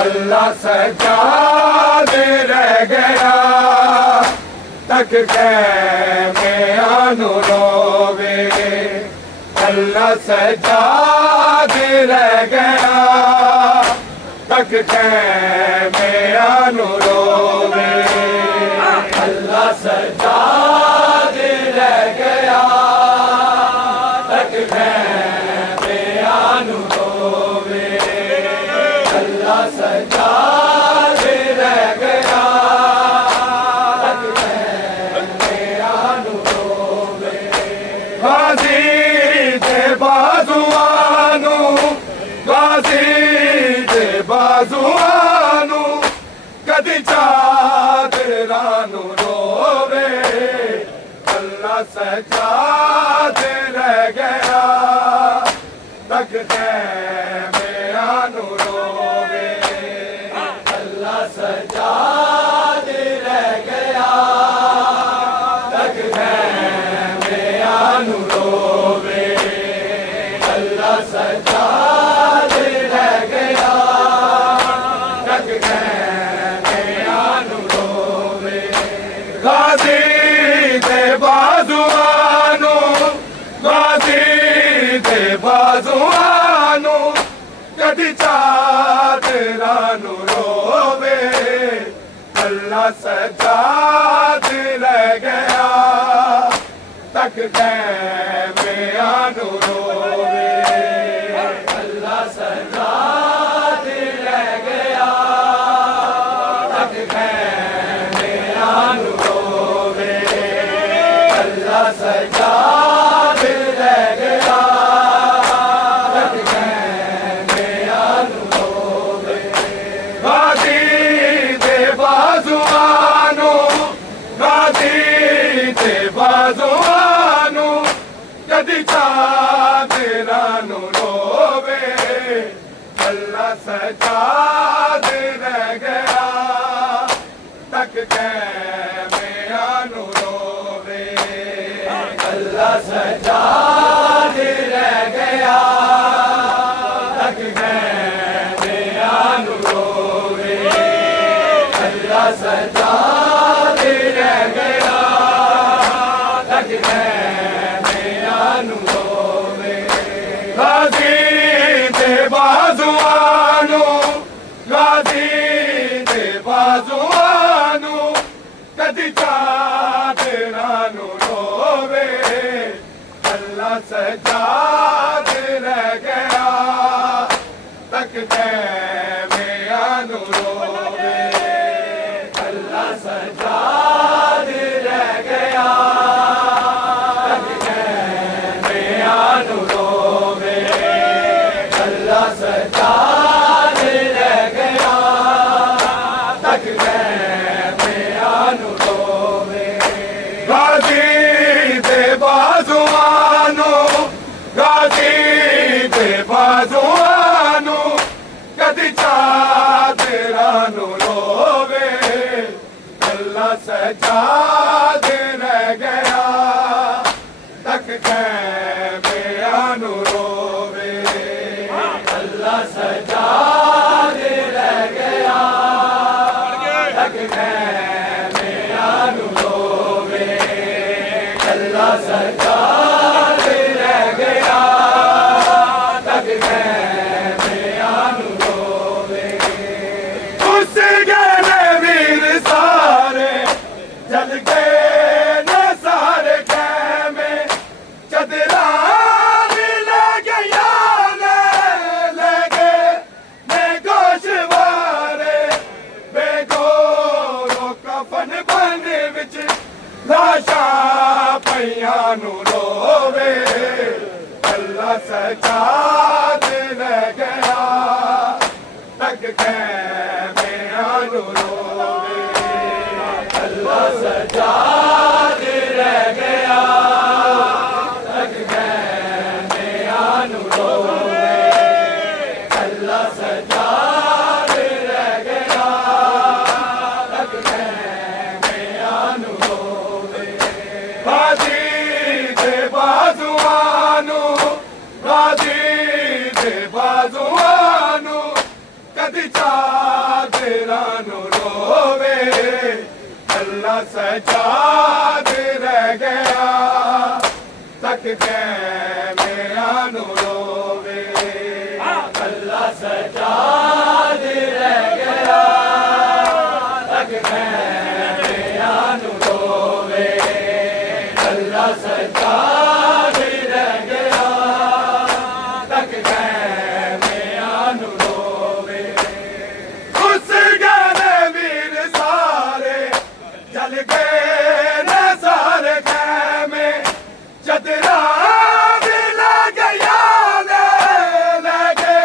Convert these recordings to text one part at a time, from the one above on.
अल्लाह सजादे रह गया तक ख़ैमे आनु रोवे। अल्लाह सजादे रह गया तक ख़ैमे आनु रोवे। अल्लाह सजादे रह गया तक ख़ैमे आनु रोवे। अल्लाह सजादे रह गया तक ख़ैमे आनु रोवे। गाज़ी दे बाज़ुआनु, गाज़ी दे बाज़ुआनु कदी चादरानु रोवे। अल्लाह सजादे रह गया तक ख़ैमे आनु रोवे। अल्लाह सजादे रह गया तक ख़ैमे आनु रोवे। अल्लाह सजादे रह गया तक ख़ैमे आनु रोवे। गाज़ी दे बाज़ुआनु, गाज़ी दे बाज़ुआनु कदी चादरानु रोवे। अल्लाह सजादे रह गया तक ख़ैमे आनु रोवे। अल्लाह सजादे रह गया तक ख़ैमे आनु रोवे। अल्लाह सजादे रह गया तक ख़ैमे आनु रोवे। गाज़ी दे बाज़ुआनु, गाज़ी दे बाज़ुआनु कदी चादरानु रोवे। अल्लाह सजादे रह गया तक ख़ैमे आनु रोवे। अल्लाह सजादे रह गया तक ख़ैमे आनु रोवे। अल्लाह सजादे रह गया तक ख़ैमे आनु रोवे। गाज़ी दे बाज़ुआनु, गाज़ी दे बाज़ुआनु कदी चादरानु रोवे। अल्लाह सजादे रह गया तक ख़ैमे आनु रोवे। अल्लाह सजादे रह गया तक ख़ैमे आनु रोवे। अल्लाह सजादे रह गया तक ख़ैमे आनु रोवे। गाज़ी दे बाज़ुआनु, गाज़ी दे बाज़ुआनु कदी चादरानु रोवे। अल्लाह सजादे रह गया तक ख़ैमे आनु रोवे। अल्लाह सजादे रह गया तक ख़ैमे आनु रोवे। अल्लाह सजादे रह गया तक ख़ैमे आनु रोवे। उस गए वीर सारे जल गए न सारे ख़ैमे। चदरा भी ले गया ले गए ने गोशवारे। बेगोरो कफन बन विच लाशा पईयानु रोवे। अल्लाह सजादे रह गया तक ख़ैमे आनु रोवे। अल्लाह सजादे रह गया तक ख़ैमे आनु रोवे। अल्लाह सजादे रह गया तक ख़ैमे आनु रोवे। गाज़ी दे बाज़ुआनु, गाज़ी दे बाज़ुआनु कदी चा दिलां नू रोवे अल्लाह सजाद रह गया तक कैमियां नू रोवे अल्लाह सजाद रह गया तक कैमियां नू रोवे अल्लाह सजाद रह गया तक कैमियां नू रोवे घुस गए वीर सारे जल गए न सारे खैमे चदरा भी लग लगे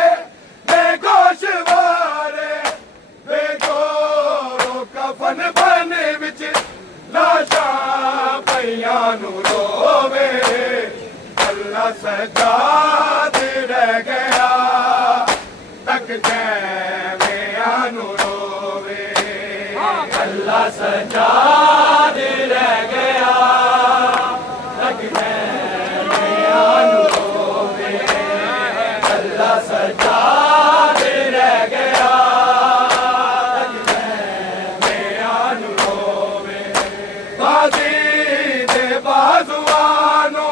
बेगोशवारे बेगोरो कफन बन विच लाशा पईयां नू रोवे अल्लाह सजाद रह गया तक कैमियां नू रोवे अल्लाह सजाद रह गया तक कैमियां नू रोवे अल्लाह सजाद रह गया तक कैमियां नू रोवे गाजी दे बाजुआनो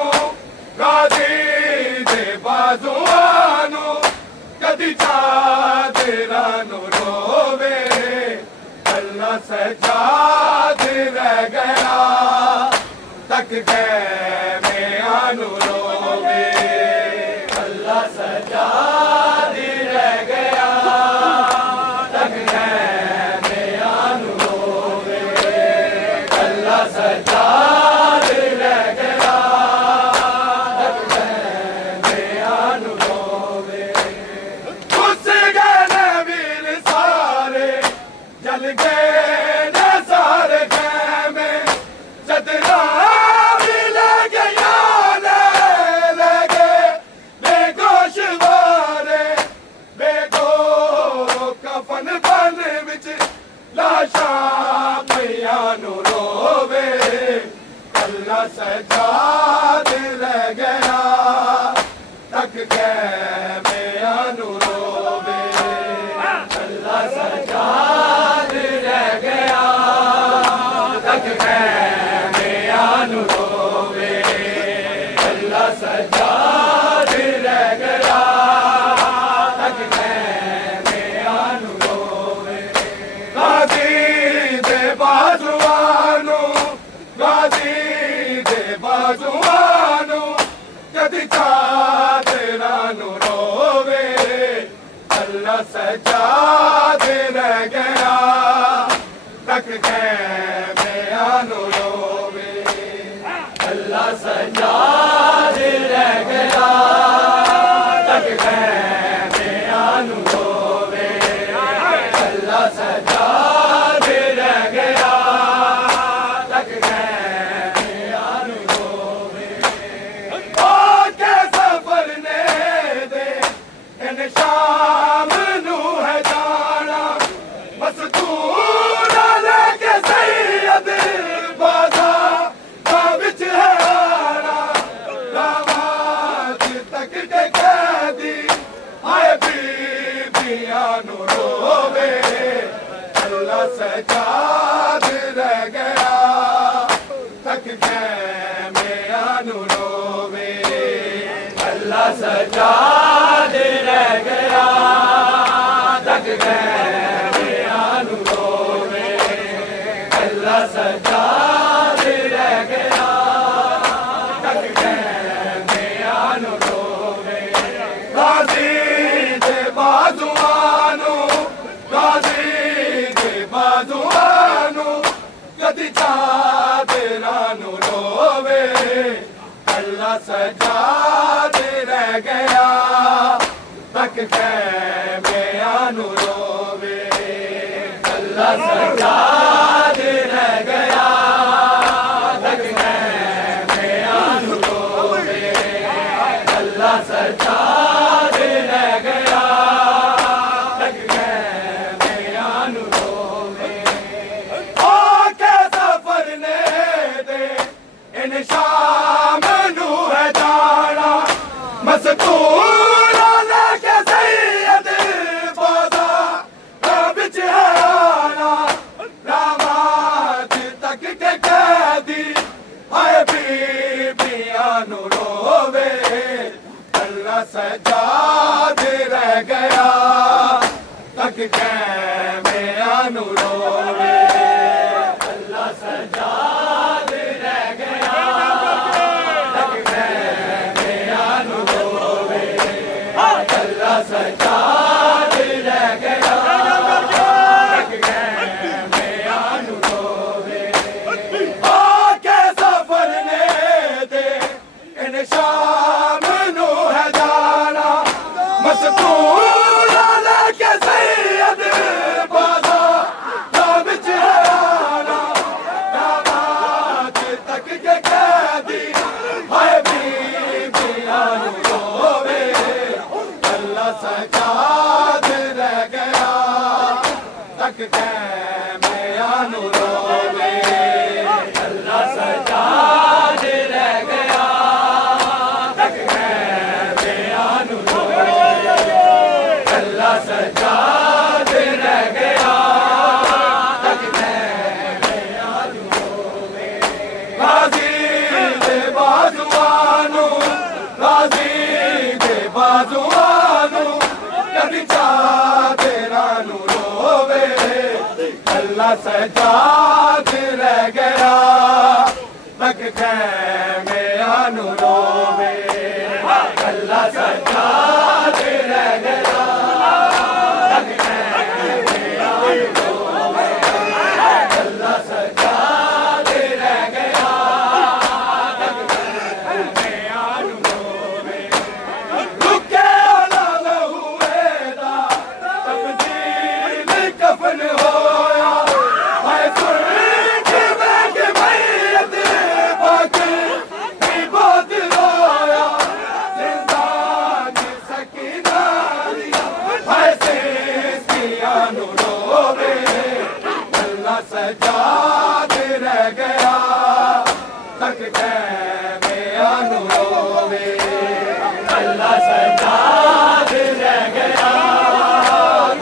गाजी दे बाजुआनो कदी चादरा नू रोवे अल्लाह सजाद रह गया तक कैमियां नू रोवे अल्लाह सजाद रह गया तक कैमियां नू रोवे अल्लाह सजाद रह गया तक कैमियां नू रोवे घुस गए वीर सारे जल गए न सारे खैमे चदरा भी लगे बेगोशवारे बेगोरो कफन बन विच लाशा पईयां नू रोवे अल्लाह सजाद रह गया तक कैमियां नू रोवे अल्लाह सजाद रह गया तक कैमियां नू रोवे अल्लाह सजाद रह गया तक कैमियां नू रोवे गाजी दे बाजुआनो गाजी दे बाजुआनो कदी चादरा नू रोवे अल्लाह सजाद रह गया तक कैमियां नू रोवे अल्लाह सजाद रह गया तक कैमियां नू रोवे अल्लाह सजाद रह गया तक कैमियां नू रोवे ओ के सफर ने दे इन शाम नू है जाना बस तू ना लेके सैयद बाजा विच है आना दामाद तक के कैदी आए बीबियां नू रोवे अल्लाह सजाद रह गया तक कैमियां नू रोवे अल्लाह सजाद रह गया तक कैमियां नू रोवे अल्लाह सजाद रह गया तक कैमियां नू रोवे गाजी दे बाजुआनो गाजी दे बाजुआनो कदी चादरा नू रोवे अल्लाह सजाद रह गया तक कैमियां नू रोवे अल्लाह सजाद रह गया तक कैमियां नू रोवे अल्लाह सजाद रह गया तक कैमियां नू रोवे ओ के सफर ने दे इन शाम नू है जाना मस्तूर लेके सैयद बाजा बिच है तक खैमियां नू रोवे अल्लाह सजाद रह गया तक खैमियां नू रोवे अल्लाह सजाद रह गया तक खैमियां नू रोवे आके सफर ने दे इन शाम नू है जाना मसकून सजाद रह गया तक खैमियां नू रोवे अल्लाह सजाद रह गया तक खैमियां नू रोवे अल्लाह सजाद रह गया तक खैमियां नू रोवे गाजी दे बाजुआनू गाजी दे बाजुआनू अल्लाह सजाद रह गया तक खैमियां नू रोवे अल्लाह सजाद रह गया तक खैमियां नू रोवे अल्लाह सजाद रह गया तक खैमियां नू रोवे रुके ना लहुए दा तब्दील कफन हो सजाद रह गया तक खैमियां नू रोवे अल्लाह सजाद रह गया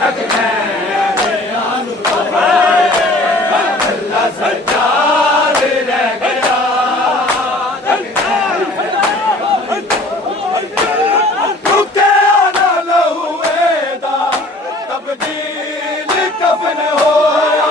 तक खैमियां नू रोवे अल्लाह सजाद रह गया तक रुके ना लहुए दा तब्दील कफन होया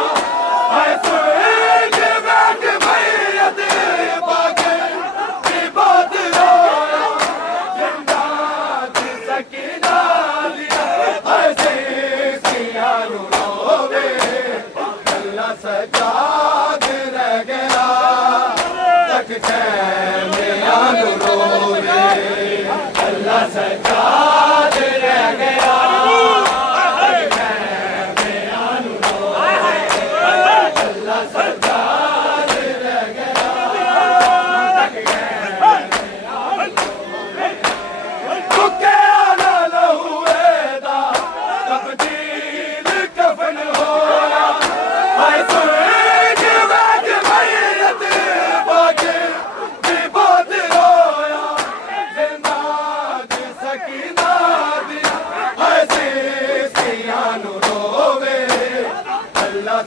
सजाद रह गया तक खैमियां नू रोवे अल्लाह सजाद रह गया तक खैमियां नू रोवे अल्लाह सजाद रह गया तक खैमियां नू रोवे रुके ना लहुए दा तब्दील कफन होया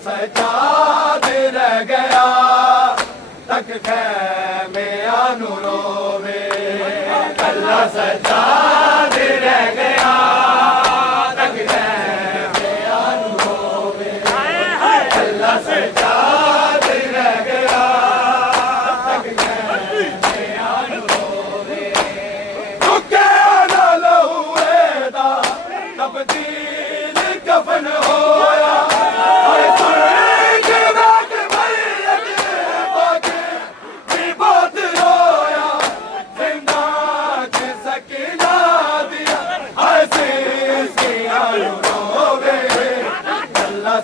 सजाद रह गया तक खैमियां नू रोवे अल्लाह सजाद रह गया तक खैमियां नू रोवे अल्लाह सजाद रह गया तक खैमियां नू रोवे रुके ना लहुए दा तब्दील कफन होया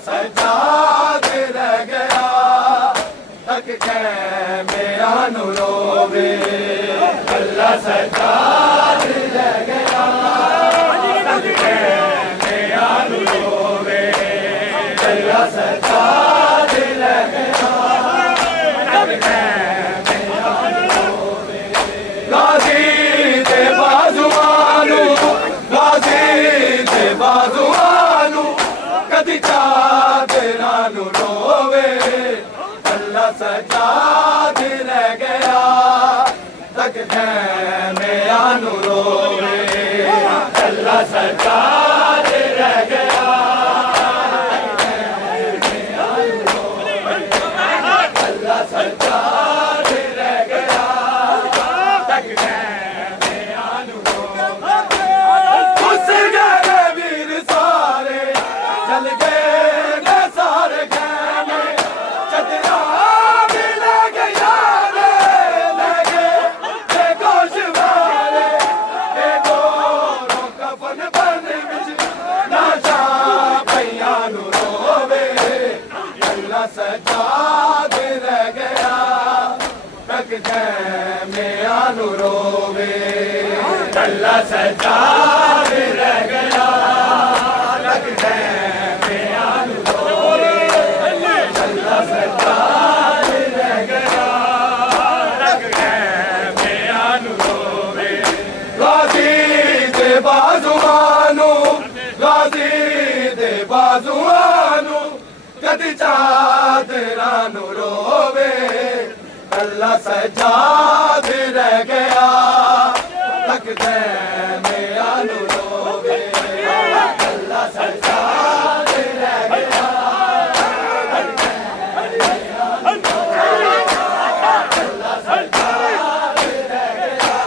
सजाद रह गया तक खैमियां नू रोवे अल्लाह सजाद रह गया तक खैमियां नू रोवे अल्लाह सजाद रह गया तक खैमियां नू रोवे गाजी दे बाजुआनू गाजी दे बाजुआनू कदी चादरा नू रोवे अल्लाह सजाद रह गया तक खैमियां नू रोवे अल्लाह सजाद रह गया सजाद रह गया तक खैमियां नू रोवे कल्ला सजाद रह गया तक खैमियां नू रोवे कल्ला सजाद रह गया तक खैमियां नू रोवे गाजी दे बाजुआनू गाजी दे बाजुआनू कदी चादरा नू रोवे कल्ला सजाद रह गया तक खैमियां नू रोवे कल्ला सजाद रह गया कल्ला सजाद रह गया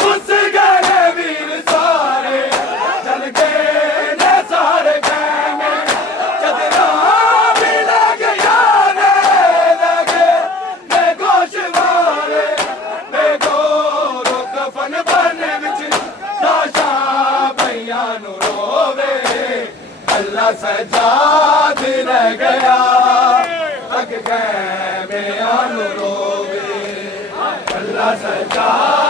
घुस गए वीर सारे चल गए ने सारे खैमे चदरा भी लग यारे लगे ने गोशवारे ने गोरो कफन बन विच लाशा भैया नू रोवे अल्लाह सजाद रह गया तक खैमियां नू रोवे अल्लाह सजाद